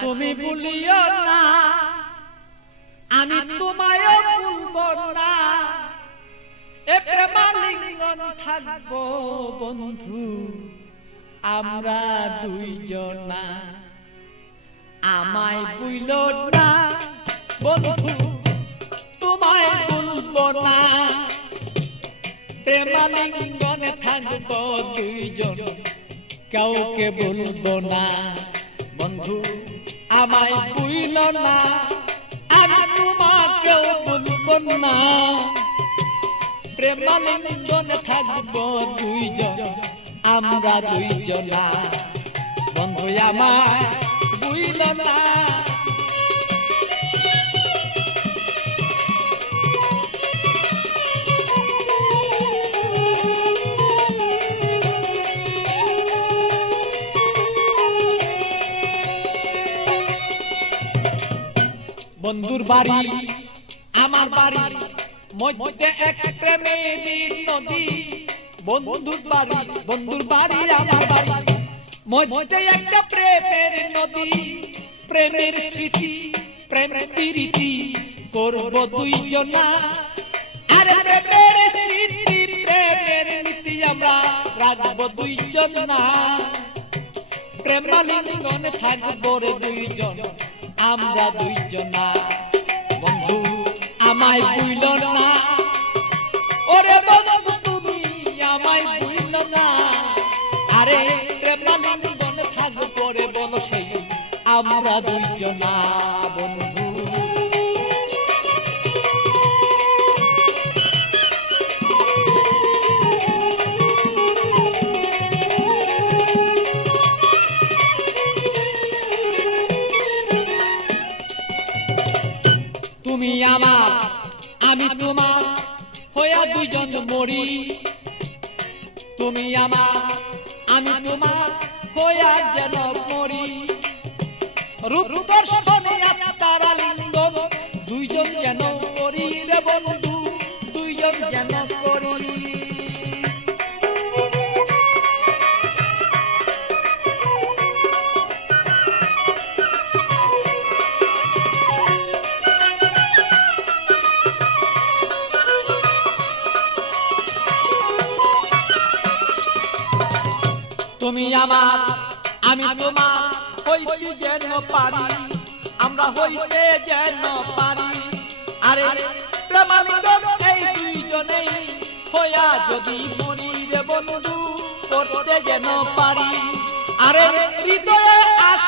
তুমি ভুলিও না। আমি তোমায় ভুলব না। এ প্রেমালিঙ্গন থাকব বন্ধু। আমরা দুইজনা। আমায় বুইল না। বন্ধু তোমায় ভুলব না। প্রেমালিঙ্গনে থাকব দুইজন। কাউকে বলব না। বন্ধু, আমায় বুইল না। আমি তোমাকেও বলব না। প্রেমালিঙ্গনে থাকব দুইজন, আমরা দুইজনা। বন্ধু, আমায় বুইল না। বন্ধুর বাড়ি, আমার বাড়ি, মধ্যে এক প্রেমের নদী। বন্ধুর বাড়ি বন্ধুর বাড়ি, আমার বাড়ি, মধ্যে একটা প্রেমের নদী। প্রেমের স্মৃতি প্রেমের প্রীতি করব দুইজনা। আরে প্রেমের স্মৃতি, প্রেমের নীতি আমরা রাখব দুইজনা। প্রেমালিঙ্গনে থাকব রে দুইজন। আমরা দুইজনা। বন্ধু, আমায় বুইল না। ওরে বন্ধু, তুমি আমায় বুইল না। আরে প্রেমালিঙ্গনে থাকব রে বল সেই, আমরা দুইজনা বন্ধু। আমার, আমি তোমার হইয়া দুইজন মরি। তুমি আমার, আমি তোমার হইয়া যেন মরি। রূপ দর্শনে তারা দুইজন যেন করি রে বন্ধু, দুইজন যেন তুমি আমার, আমি তোমার হইতে যেন পারি। আমরা হইতে যেন পারি। আরে এই দুইজনেই হইয়া যদি মরি বন্ধু করতে যেন পারি। আরে, হৃদয়ে আসনের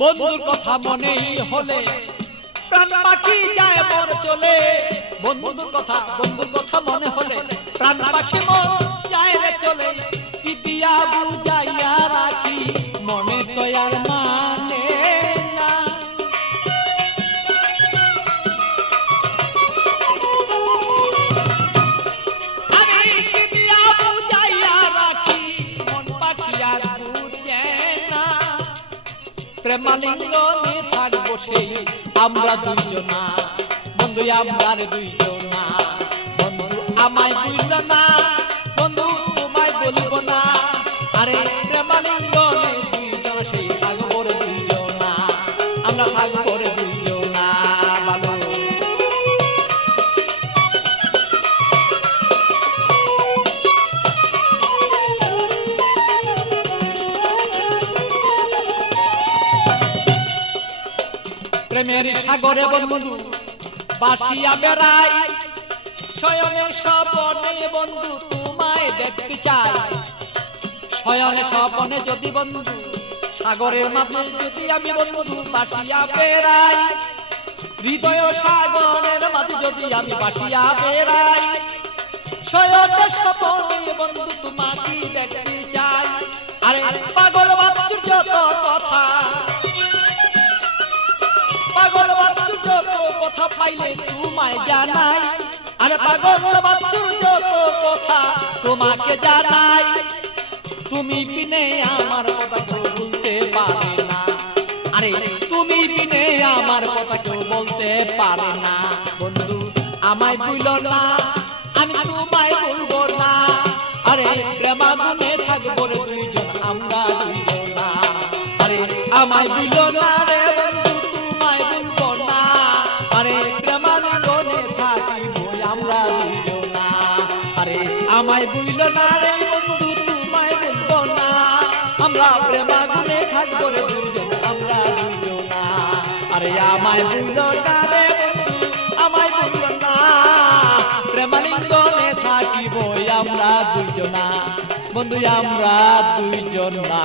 বন্ধুর কথা মনেই হলে প্রাণ পাখি যায় মর চলে। বন্ধুর কথা বন্ধুর কথা মনে হলে প্রাণ পাখি মন যায় রে চলে। ইতিয়া বুঝাইয়া প্রেমালিঙ্গনে থাকব সেই আমরা দুইজনা। বন্ধু আমরা দুইজনা। বন্ধু আমায় বুঝলো না। প্রেমের সাগরে বন্ধু বাসিয়া বেড়াই শয়নে স্বপনে বন্ধু, তোমায় দেখতে চাই। শয়নে স্বপনে যদি বন্ধু, সাগরের মাঝে যদি আমি বন্ধু বাসিয়া বেড়াই হৃদয় সাগরের মাঝে যদি আমি বাসিয়া বেড়াই সয়তে স্বপনে বন্ধু, তোমাকে দেখতে চাই। আরে পাগল বাচ্চুর পাইলে তোমায় জানাই। আরে পাগল বাচ্চুর যত কথা তোমাকে জানাই। তুমি বিনে আমার কথা কেউ বলতে পারে না। আরে, তুমি বিনে আমার কথা কেউ বলতে পারে না। বন্ধু, আমায় ভুল না। আমি তোমায় ভুলবো না। আরে প্রেমাগুনে থাকব দুইজন, আমরা দুইজন না। আরে, আমায় ভুল আমায় ভুল না রে বন্ধু, তোমায় ভুলবো না। আমরা প্রেমাগুনে থাকব রে দুইজন আমরা দুইজন না। আরে আমায় ভুল না রে বন্ধু, আমায় ভুল না। প্রেমালিঙ্গনে থাকিব আমরা দুইজনা। বন্ধু, আমরা দুইজন। না